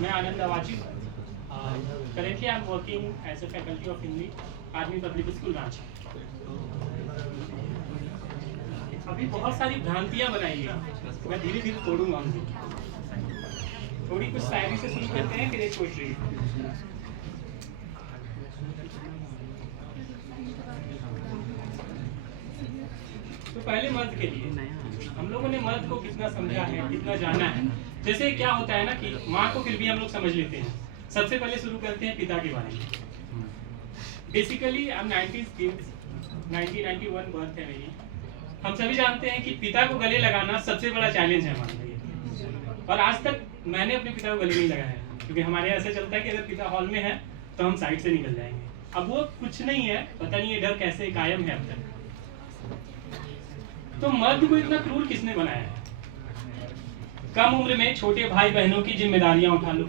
मैं Anand Awachi. Currently I am working as a faculty of Hindi, Army Public School Ranchi. अभी बहुत सारी भ्रांतियां बनाई है, मैं धीरे धीरे तोड़ूंगा उनको। थोड़ी कुछ शायरी से शुरू करते हैं, फिर एक पोएट्री। तो पहले मर्द के लिए, हम लोगों ने मर्द को कितना समझा है, कितना जाना है। जैसे क्या होता है ना कि माँ को फिर भी हम लोग समझ लेते हैं। सबसे पहले शुरू करते हैं पिता के बारे में। बेसिकली 1991 बर्थ है मेरी। हम सभी जानते हैं कि पिता को गले लगाना सबसे बड़ा चैलेंज है हमारे लिए, और आज तक मैंने अपने पिता को गले नहीं लगाया, क्योंकि हमारे ऐसे चलता है कि अगर पिता हॉल में है तो हम साइड से निकल जाएंगे। अब वो कुछ नहीं है, पता नहीं ये डर कैसे कायम है अब तक। तो मर्द को इतना क्रूर किसने बनाया है? कम उम्र में छोटे भाई बहनों की जिम्मेदारियां उठा लो,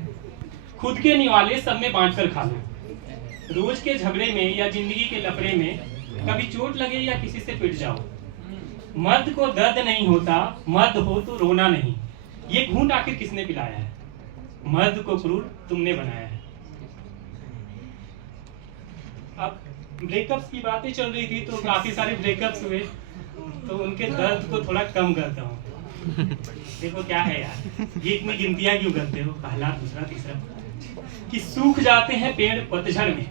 खुद के निवाले सब में बांट कर खा लो, रोज के झगड़े में या जिंदगी के लफड़े में कभी चोट लगे या किसी से पिट जाओ। मर्द को दर्द नहीं होता, मर्द हो तो रोना नहीं, ये घूंट आखिर किसने पिलाया है? मर्द को क्रूर तुमने बनाया है। अब ब्रेकअप्स की बातें चल रही थी, तो काफी सारे ब्रेकअप्स हुए, तो उनके दर्द को थोड़ा कम करता हूँ। देखो क्या है यार, ये इतनी गिनतियां क्यों करते हो? पहला, दूसरा, तीसरा। कि सूख जाते हैं पेड़ पतझड़ में,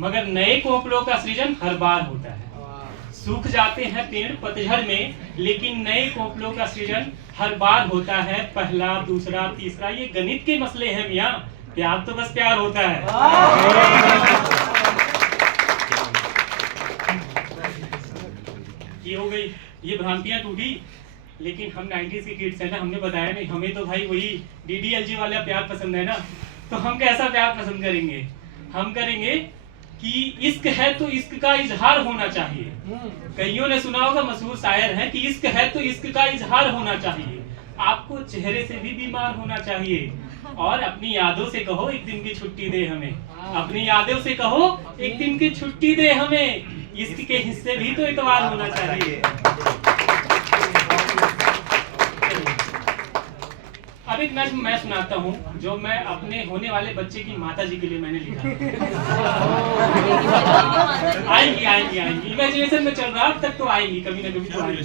मगर नए कोपलों का सृजन हर बार होता है। सूख जाते हैं पेड़ पतझड़ में, लेकिन नए कोपलों का सृजन हर बार होता है। पहला, दूसरा, तीसरा, ये गणित के मसले हैं मियाँ। प्यार तो बस प्यार होता है। ये हो गई, ये भ्रांतियां टूटी। लेकिन हम 90s की किड्स है ना, हमने बताया नहीं, हमें तो भाई वही DDLG वाला प्यार पसंद है ना। तो हम कैसा प्यार पसंद करेंगे? हम करेंगे कि इश्क है तो इश्क का इजहार होना चाहिए। कईयों ने सुना होगा, मशहूर शायर है कि इश्क है तो इश्क का इजहार होना चाहिए। आपको चेहरे से भी बीमार होना चाहिए, और अपनी यादों से कहो एक दिन की छुट्टी दे हमें। अपनी यादों से कहो एक दिन की छुट्टी दे हमें। इश्क के हिस्से भी तो इतवार होना चाहिए। अब एक नज्म मैं सुनाता हूँ, जो मैं अपने होने वाले बच्चे की माता जी के लिए मैंने लिखा। आएंगी आएंगी आएंगी, इमेजिनेशन में चल रहा, अब तक तो आएंगी, कभी ना कभी तो आएंगी।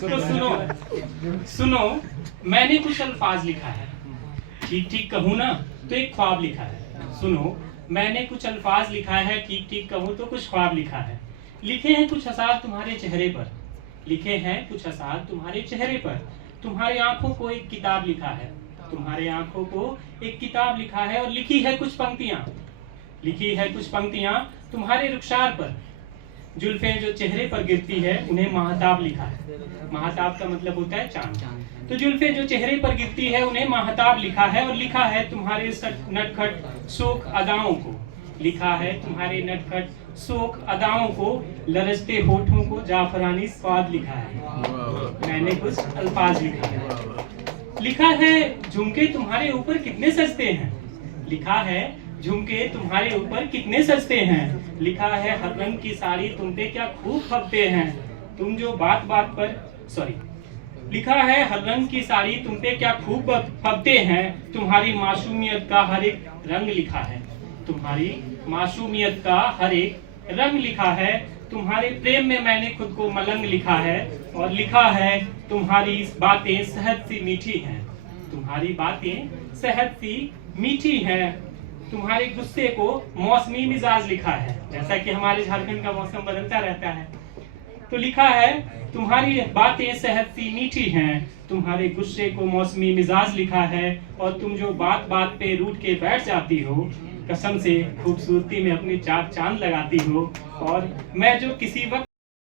तो सुनो, मैंने कुछ अल्फाज लिखा है, ठीक ठीक कहूँ ना तो एक ख्वाब लिखा है। सुनो, मैंने कुछ अल्फाज लिखा है, ठीक ठीक कहूँ तो कुछ ख्वाब लिखा है। लिखे हैं कुछ असार तुम्हारे चेहरे पर, लिखे हैं कुछ असार तुम्हारे चेहरे पर। तुम्हारी आंखों को एक किताब लिखा है, तुम्हारे आंखों को एक किताब लिखा है। और लिखी है कुछ पंक्तियां, लिखी है कुछ पंक्तियां तुम्हारे रुखसार पर। जुल्फें जो चेहरे पर गिरती है, उन्हें माहताब लिखा है। माहताब का मतलब होता है चांद। तो जुल्फें जो चेहरे पर गिरती है, उन्हें माहताब लिखा है। और लिखा है तुम्हारे नटखट शोक अदाओं को, लिखा है तुम्हारे नटखट शोक अदाओं को। लरजते होठों को जाफरानी स्वाद लिखा है। मैंने कुछ अल्फाज लिखा है। लिखा है झुमके तुम्हारे ऊपर कितने सजते हैं, लिखा है झुमके तुम्हारे ऊपर कितने सजते हैं। लिखा है हर रंग की साड़ी तुम पे क्या खूब फबते हैं, तुम जो बात बात पर लिखा है हर रंग की साड़ी तुम पे क्या खूब फबते हैं। तुम्हारी मासूमियत का हर एक रंग लिखा है, तुम्हारी मासूमियत का हर एक रंग लिखा है। तुम्हारे प्रेम में मैंने खुद को मलंग लिखा है। और लिखा है तुम्हारी बातें शहद सी मीठी हैं, तुम्हारी बातें शहद सी मीठी हैं। तुम्हारे गुस्से को मौसमी मिजाज लिखा है, जैसा कि हमारे झारखंड का मौसम बदलता रहता है। तो लिखा है तुम्हारी बातें शहद सी मीठी हैं, तुम्हारे गुस्से को मौसमी मिजाज लिखा है। और तुम जो बात बात पे रूठ के बैठ जाती हो, कसम से खूबसूरती में अपनी चार चांद लगाती हो। और मैं जो किसी वक्त